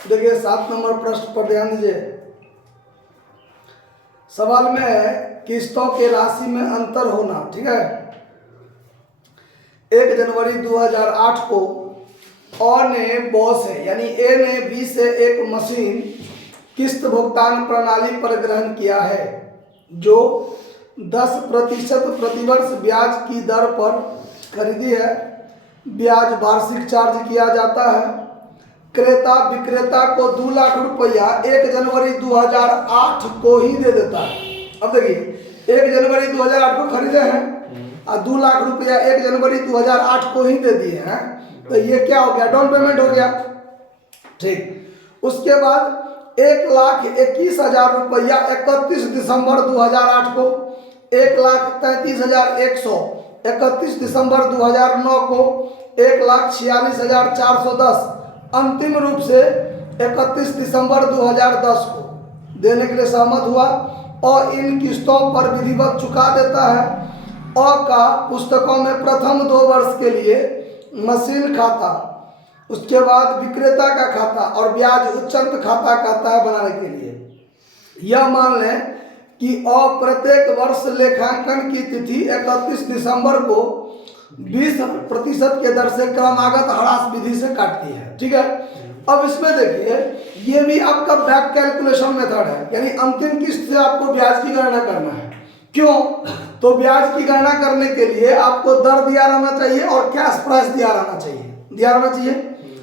देखिए 7 नंबर प्रश्न पर ध्यान दीजिए। सवाल में है किस्तों के राशि में अंतर होना। ठीक है, 1 जनवरी 2008 को और ने बॉस है यानी ए ने बी से एक मशीन किस्त भुगतान प्रणाली पर ग्रहण किया है जो 10% प्रतिवर्ष ब्याज की दर पर खरीदी है। ब्याज वार्षिक चार्ज किया जाता है। क्रेता विक्रेता को 2 लाख रुपया 1 जनवरी 2008 को ही दे देता है। अब देखिए 1 जनवरी 2008 को खरीदे हैं और 2 लाख रुपया 1 जनवरी 2008 को ही दे दिए हैं, तो ये क्या हो गया? डाउन पेमेंट हो गया। ठीक, उसके बाद 1,21,000 रुपया 31 दिसंबर 2008 को, 1,33,100 31 दिसंबर 2009 को, 1,46,410 अंतिम रूप से 31 दिसंबर 2010 को देने के लिए सहमत हुआ और इन किस्तों पर विधिवत चुका देता है। अ का पुस्तकों में प्रथम 2 वर्ष के लिए मशीन खाता, उसके बाद विक्रेता का खाता और ब्याज उच्चंत खाता कहता है बनाने के लिए। यह मान लें कि अ प्रत्येक वर्ष लेखांकन की तिथि 31 दिसंबर को 20% के दर से क्रमागत ह्रास विधि से काटती है। ठीक है, अब इसमें देखिए ये भी आपका बैक कैलकुलेशन मेथड है, यानी अंतिम किस्त से आपको ब्याज की गणना करना है। क्यों? तो ब्याज की गणना करने के लिए आपको दर दिया रहना चाहिए और कैश प्राइस दिया रहना चाहिए।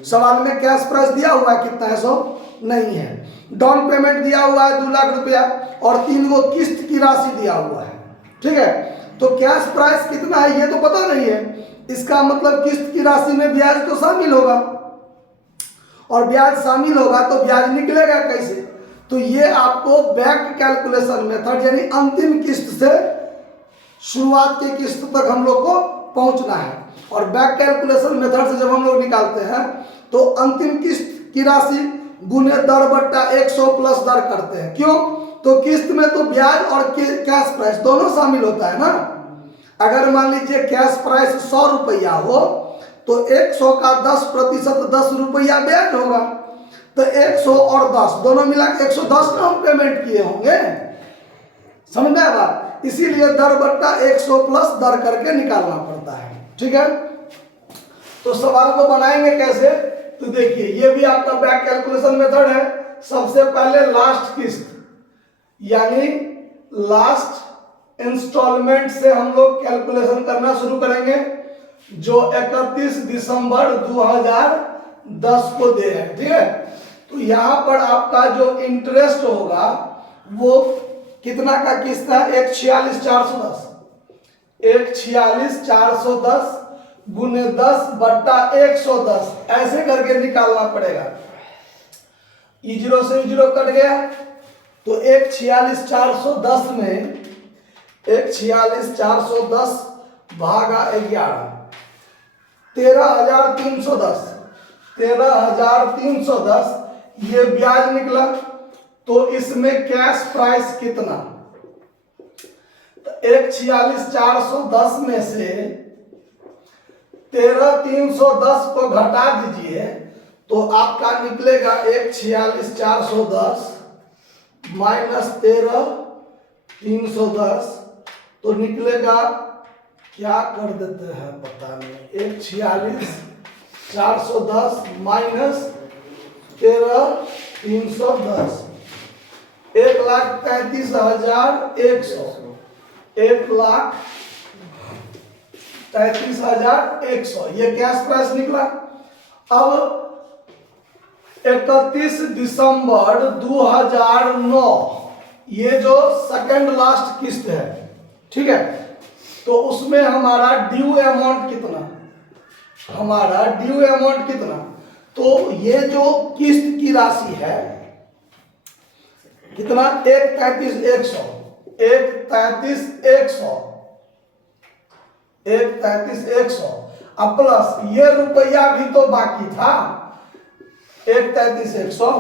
सवाल में कैश प्राइस दिया हुआ है कितना है? 100 नहीं है। डाउन पेमेंट दिया हुआ है 2 लाख रुपया और 3 गो किस्त की राशि दिया हुआ है। ठीक है, तो कैश प्राइस कितना है ये तो पता नहीं है, इसका मतलब किस्त की राशि में ब्याज तो शामिल होगा और ब्याज शामिल होगा तो ब्याज निकलेगा कैसे? तो ये आपको बैक कैलकुलेशन मेथड यानी अंतिम किस्त से शुरुआत की किस्त तक हम लोग को पहुंचना है और बैक कैलकुलेशन मेथड से जब हम लोग निकालते हैं तो अंतिम किस्त की राशि गुने दर बट्टा 100 प्लस दर करते हैं। क्यों? तो किस्त में तो ब्याज और कैश प्राइस दोनों शामिल होता है ना। अगर मान लीजिए कैश प्राइस 100 रुपया हो तो 100 का 10% 10 रुपया ब्याज होगा, तो 100 और 10 दोनों मिला के 110 ना हम पेमेंट किए होंगे। समझ में आया बात? इसीलिए दर बट्टा 100 प्लस दर करके निकालना पड़ता है। ठीक है, तो सवाल को बनाएंगे कैसे? तो देखिए ये भी आपका बैक कैलकुलेशन मेथड है। सबसे पहले लास्ट किस्त यानी लास्ट इंस्टॉलमेंट से हम लोग कैलकुलेशन करना शुरू करेंगे जो 31 दिसंबर 2010 को दे है। ठीक है, तो यहां पर आपका जो इंटरेस्ट होगा वो कितना का किस्त है? 1,46,410 1,46,410 गुने 10 बट्टा 110 ऐसे करके निकालना पड़ेगा। ई 0 से 0 कट गया तो 1,46,410 में 1,46,410 भागा 11 13,310 13,310 ये ब्याज निकला। तो इसमें कैश प्राइस कितना? तो 1,46,410 में से 13,310 को घटा दीजिए तो आपका निकलेगा 1,46,410 माइनस 13,310 तो निकलेगा क्या कर देते हैं पता नहीं, 1,46,410 माइनस 13,310 1,33,100 1,33,100 ये कैश प्राइस निकला। अब 31 दिसंबर 2009 ये जो सेकंड लास्ट किस्त है, ठीक है, तो उसमें हमारा ड्यू अमाउंट कितना? तो ये जो किस्त की राशि है कितना? 1,33,100 1,33,100 अब प्लस ये रुपया भी तो बाकी था 1,33,100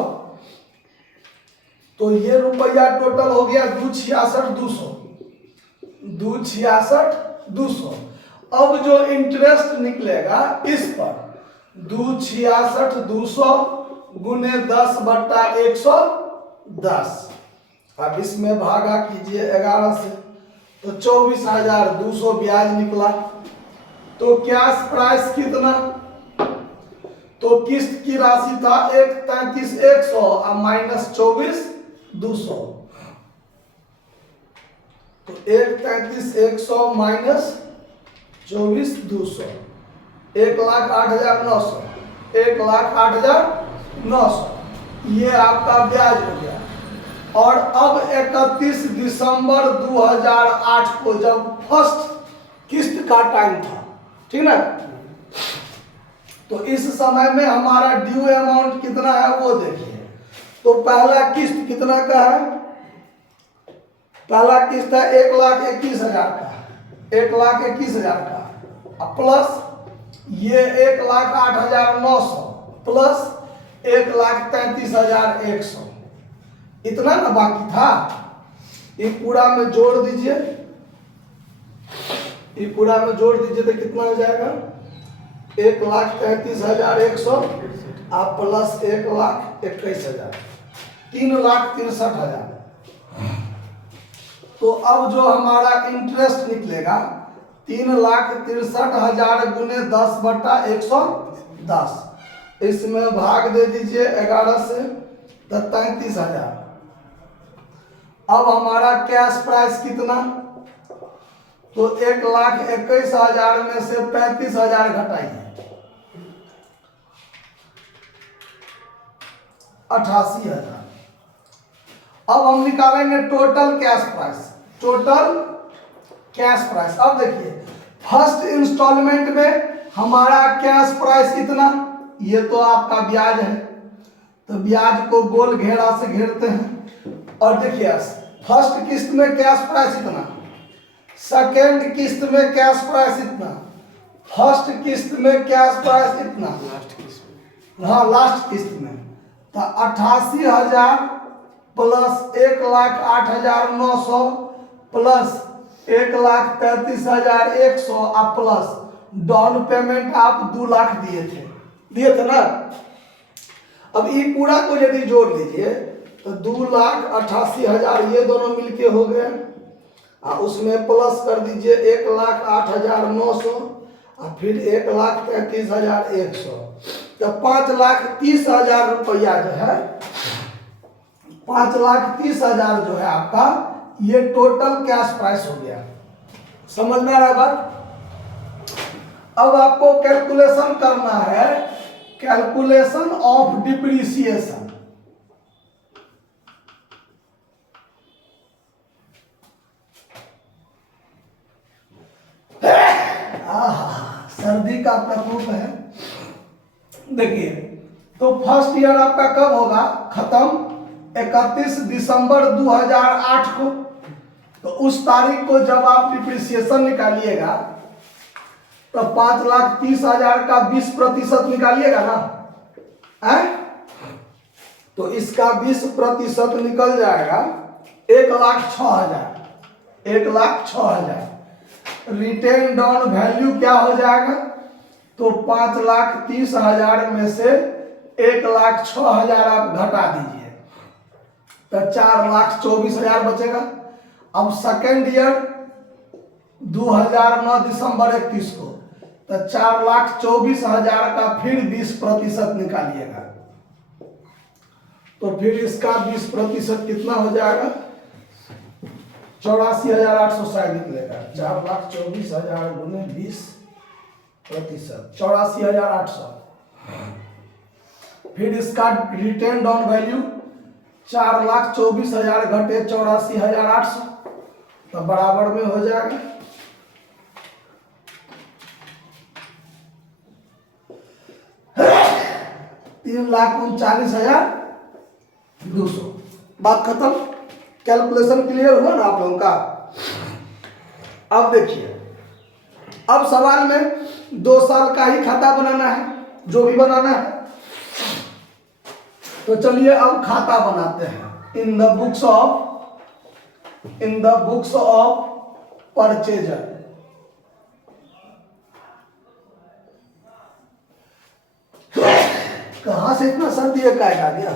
तो ये रुपया टोटल हो गया 2,66,200। अब जो इंटरेस्ट निकलेगा इस पर 2,66,200 गुने 10/110। अब इसमें भागा कीजिए 11 से, तो 24,200 ब्याज निकला। तो कैश प्राइस कितना? तो किस्त की राशि था 1,33,100 और माइनस 24,200। तो 1,33,100 माइनस 24,200, 1,08,900, 1,08,900 ये आपका ब्याज हो गया। और अब 31 दिसंबर 2008 को जब फर्स्ट किस्त का टाइम था, ठीक ना, तो इस समय में हमारा ड्यू अमाउंट कितना है वो देखिए। तो पहला किस्त कितना का है? पहला किस्त है 1,21,000 का, 1,21,000 का, प्लस ये 1,08,900 प्लस 1,33,100, इतना ना बाकी था। ये पूरा में जोड़ दीजिए, ये पूरा में जोड़ दीजिए तो कितना हो जाएगा? 1,33,100 आप प्लस 1,21,000, 3,63,000। तो अब जो हमारा इंटरेस्ट निकलेगा 3,63,000 गुने 10/110, इसमें भाग दे दीजिए 11 से, तो 33,000। अब हमारा कैश प्राइस कितना? तो 1,21,000 में से 35,000 घटाइए, 88,000। अब हम निकालेंगे total cash price, total cash price. अब देखिए फर्स्ट इंस्टॉलमेंट में हमारा कैश प्राइस कितना? ये तो आपका ब्याज है, तो ब्याज को गोल घेरा से घेरते हैं। और देखिए फर्स्ट किस्त में कैश प्राइस इतना, सेकेंड किस्त में कैश प्राइस इतना, फर्स्ट किस्त में कैश प्राइस इतना, लास्ट किस्त में, हाँ लास्ट किस्त में तो 88,000 प्लस 1,08,900 प्लस 1,33,100 और प्लस डाउन पेमेंट आप 2 लाख दिए थे ना। अब ये पूरा को यदि जोड़ लीजिए तो 2,88,000 ये दोनों मिलके हो गए, और उसमें प्लस कर दीजिए 1,08,900 और फिर 1,33,100, तो 5,30,000 रुपया जो है, 5,30,000 जो है आपका ये टोटल कैश प्राइस हो गया। समझ में आ रहा है बात? अब आपको कैलकुलेशन करना है, कैलकुलेशन ऑफ डिप्रिसिएशन। सर्दी का प्रकोप है। देखिए तो फर्स्ट ईयर आपका कब होगा खत्म? 31 दिसंबर 2008 को। तो उस तारीख को जब आप डिप्रिसिएशन निकालिएगा तो 5,30,000 का 20% निकालिएगा ना, है? तो इसका 20% निकल जाएगा 1,06,000, 1,06,000। रिटेन डाउन वैल्यू क्या हो जाएगा? तो 5,30,000 में से 1,06,000 आप घटा दीजिए तो 4,24,000 बचेगा। अब सेकेंड ईयर 2009 दिसंबर 31 को तो 4,24,000 का फिर 20% निकालिएगा, तो फिर इसका 20% कितना हो जाएगा? 84,860 निकलेगा। 4,24,000 गुने 20%, 84,800। फिर इसका रिटेन डाउन वैल्यू 4,24,000 घटे 84,800, तो बराबर में हो जाएगा 3,39,200। बात खत्म। कैलकुलेशन क्लियर हुआ ना आप लोगों का? अब देखिए, अब सवाल में 2 साल का ही खाता बनाना है, जो भी बनाना है। तो चलिए अब खाता बनाते हैं। In the books of purchaser. कहाँ से इतना सर्दी एकाएक आ गया?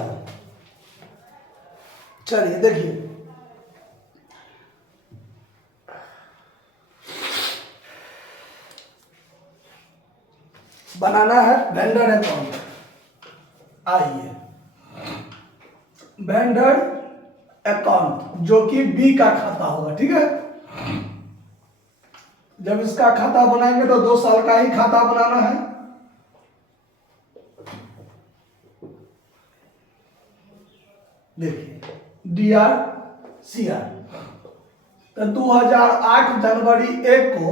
चलिए देखिए, बनाना है वेंडर अकाउंट। आइए, वेंडर अकाउंट जो कि बी का खाता होगा, ठीक है। जब इसका खाता बनाएंगे तो 2 साल का ही खाता बनाना है। देखिए DRCR, तो 2008 जनवरी 1 को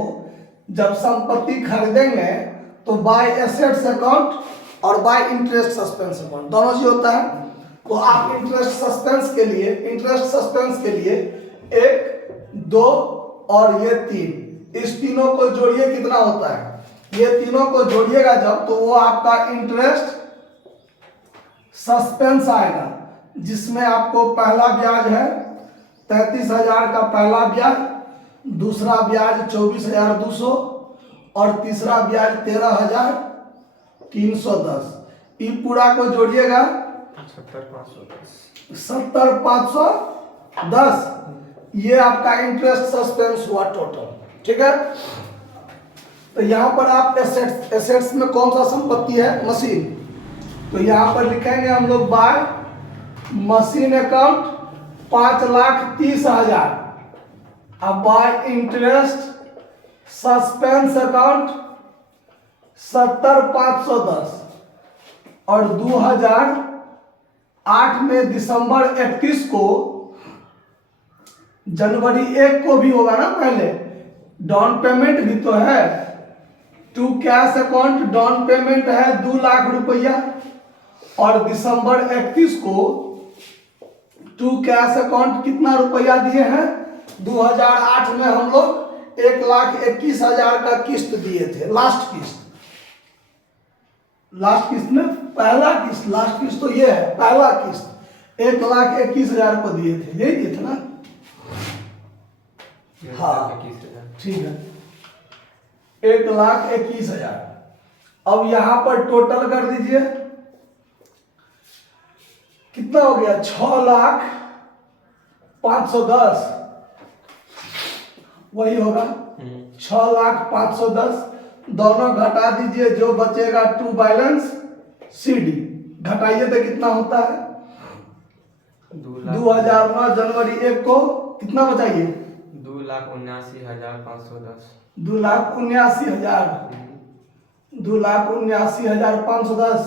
जब संपत्ति खरीदेंगे तो बाय एसेट्स अकाउंट और बाय इंटरेस्ट सस्पेंस अकाउंट दोनों चीज होता है। तो आप इंटरेस्ट सस्पेंस के लिए 1, 2 और ये 3, इस तीनों को जोड़िए, कितना होता है? ये तीनों को जोड़िएगा जब, तो वो आपका इंटरेस्ट सस्पेंस आएगा, जिसमें आपको पहला ब्याज है 33,000 का पहला ब्याज, दूसरा ब्याज 24,200 और तीसरा ब्याज 13,310। ये पूरा को जोड़िएगा 70,510। ये आपका इंटरेस्ट सस्पेंस हुआ टोटल, ठीक है। तो यहाँ पर आप एसेट्स में कौन सा संपत्ति है? मशीन। तो यहाँ पर लिखेंगे हम लोग बाय मशीन अकाउंट 5,30,000। अब बाय इंटरेस्ट सस्पेंस अकाउंट 70,510 और 2008 में दिसंबर 31 को, जनवरी 1 को भी होगा ना, पहले डाउन पेमेंट भी तो है। To cash account down payment है 2 लाख रुपया और दिसंबर 31 को टू कैश अकाउंट कितना रुपया दिए हैं? 2008 में हम लोग 1,21,000 का किस्त दिए थे, लास्ट किस्त में पहला किस्त, लास्ट किस्त तो ये है, पहला किस्त 1,21,000 को दिए थे, यही दिए थे ना? हाँ ठीक है, 1,21,000। अब यहां पर टोटल कर दीजिए, कितना हो गया? 6,510, वही होगा 6,510। दोनों घटा दीजिए, जो बचेगा टू बैलेंस CD घटाइए तो कितना होता है? 2009 जनवरी 1 को कितना बचाइए? 2,79,510। 2,79,510।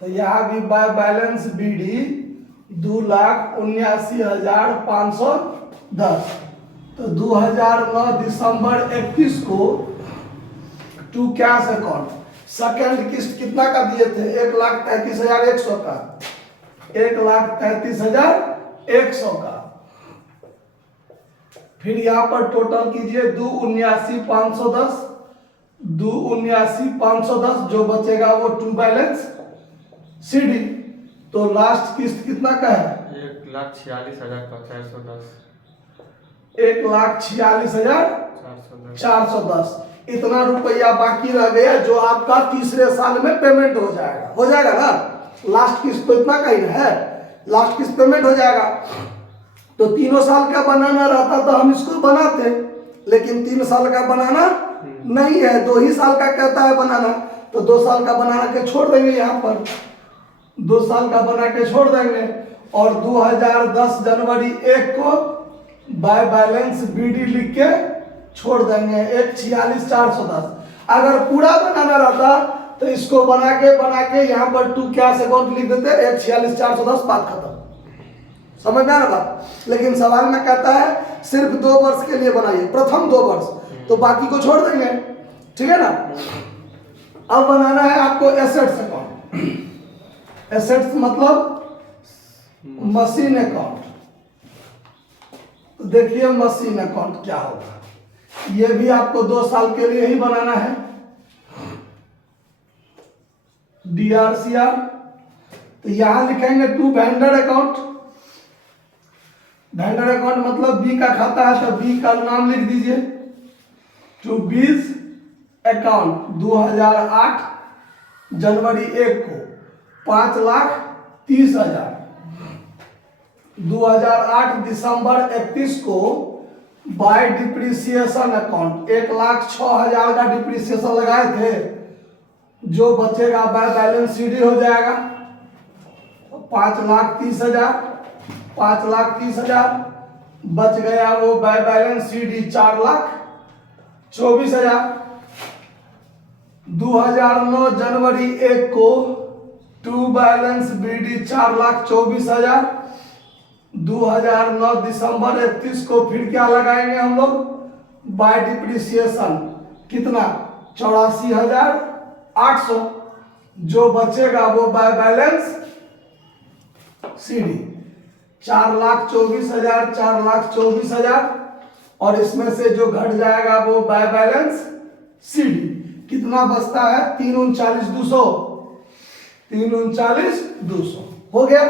तो यहाँ भी बाय बैलेंस BD 2,79,510। तो 2009 दिसंबर 31 को टू कैश अकाउंट सेकेंड किस्त कितना का दिए थे? 1,33,100 का, 1,33,100 का। फिर यहाँ पर टोटल कीजिए 2,79,510, 2,79,510, जो बचेगा वो टू बैलेंस CD। तो लास्ट किस्त कितना का है? 1,46,410। 1,46,410। इतना रुपया बाकी रह गया जो आपका तीसरे साल में पेमेंट हो जाएगा ना। लास्ट किस्त तो इतना का ही है, लास्ट किस्त पेमेंट हो जाएगा। तो 3 साल का बनाना रहता तो हम इसको बनाते, लेकिन 3 साल का बनाना नहीं है, 2 ही साल का कहता है बनाना। तो 2 साल का बना के छोड़ देंगे, यहाँ पर 2 साल का बना के छोड़ देंगे। और 2010 जनवरी 1 को बाय बैलेंस BD लिख के छोड़ देंगे 1,46,410। अगर पूरा बनाना रहता तो इसको बना के यहाँ पर टू कैश अकाउंट लिख देते, 1,46,410, बात खत्म। समझ में आ रहा? लेकिन सवाल में कहता है सिर्फ 2 वर्ष के लिए बनाइए, प्रथम 2 वर्ष, तो बाकी को छोड़ देंगे, ठीक है ना। अब बनाना है आपको एसेट्स अकाउंट। एसेट्स मतलब मशीन अकाउंट। तो देखिए मशीन अकाउंट क्या होगा, ये भी आपको 2 साल के लिए ही बनाना है। DRCR, तो यहां लिखेंगे to vendor account. Vendor account मतलब बी का खाता है, तो बी का नाम लिख दीजिए। टू बीज अकाउंट 2008 जनवरी 1 को 5,30,000। 2008 दिसंबर 31 को बाय डिप्रिसिएशन अकाउंट 1,06,000 का डिप्रिसिएशन लगाए थे, जो बचेगा बाय बैलेंस सीडी हो जाएगा 5,30,000। 5,30,000 बच गया वो बाय बैलेंस सीडी 4,24,000। 2009 जनवरी 1 को टू बैलेंस बीडी 4,24,000। 2009 दिसंबर 31 को फिर क्या लगाएंगे हम लोग, बाय डिप्रिसिएशन कितना 84,800, जो बचेगा वो बाय बैलेंस सीडी 4,24,000। 4,24,000 और इसमें से जो घट जाएगा वो बाय बैलेंस सीडी कितना बचता है 3,39,200। 3,39,200 हो गया।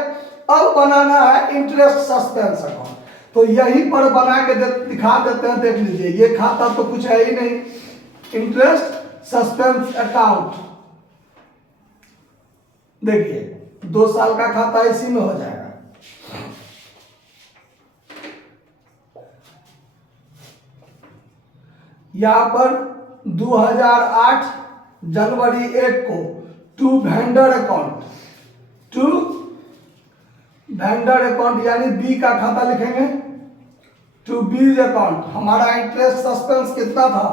अब बनाना है इंटरेस्ट सस्पेंस अकाउंट, तो यहीं पर बना के दिखा देते हैं, देख लीजिए। ये खाता तो कुछ है ही नहीं, इंटरेस्ट सस्पेंस अकाउंट देखिए 2 साल का खाता इसी में हो जाएगा। यहां पर 2008 जनवरी 1 को to vendor account, to vendor account यानी बी का खाता लिखेंगे, टू बीज अकाउंट। हमारा इंटरेस्ट सस्पेंस कितना था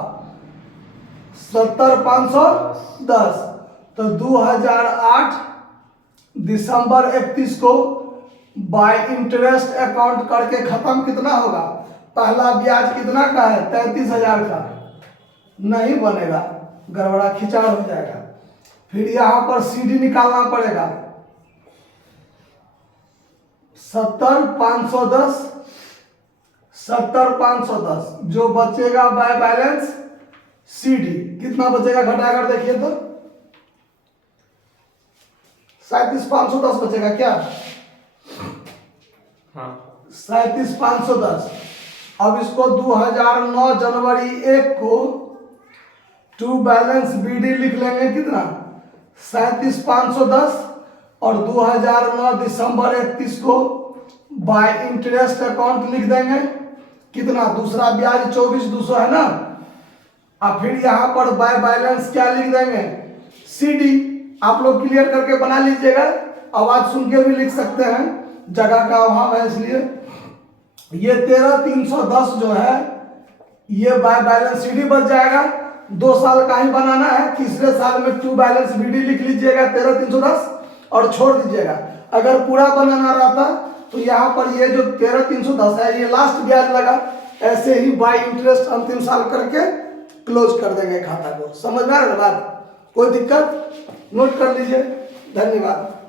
70,510। तो 2008 दिसंबर 31 को बाय इंटरेस्ट अकाउंट करके खत्म कितना होगा, पहला ब्याज कितना का है 33,000 का, नहीं बनेगा, गड़बड़ा खिंचाड़ हो जाएगा। फिर यहां पर सीडी निकालना पड़ेगा 70,510। 70,510 जो बचेगा बाय बैलेंस सीडी कितना बचेगा, घटाकर देखिए तो 37,510 बचेगा क्या, हाँ 37,510। अब इसको 2009 जनवरी 1 को टू बैलेंस बीडी लिख लेंगे कितना 37,510 और 2009 दिसंबर 31 को बाय इंटरेस्ट अकाउंट लिख देंगे कितना, दूसरा ब्याज 24,200 है ना। अब फिर यहां पर बाय बैलेंस क्या लिख देंगे सीडी। आप लोग क्लियर करके बना लीजिएगा, आवाज सुन के भी लिख सकते हैं, जगह का अभाव है इसलिए। ये 13,310 जो है ये बाय बैलेंस सीडी बच जाएगा। 2 साल का ही बनाना है, तीसरे साल में टू बैलेंस बीडी लिख लीजिएगा 13,310 और छोड़ दीजिएगा। अगर पूरा बनाना रहता तो यहाँ पर ये जो 13,310 है ये लास्ट ब्याज लगा, ऐसे ही बाय इंटरेस्ट अंतिम साल करके क्लोज कर देंगे खाता को। समझ में आ रहा है बात, कोई दिक्कत, नोट कर लीजिए। धन्यवाद।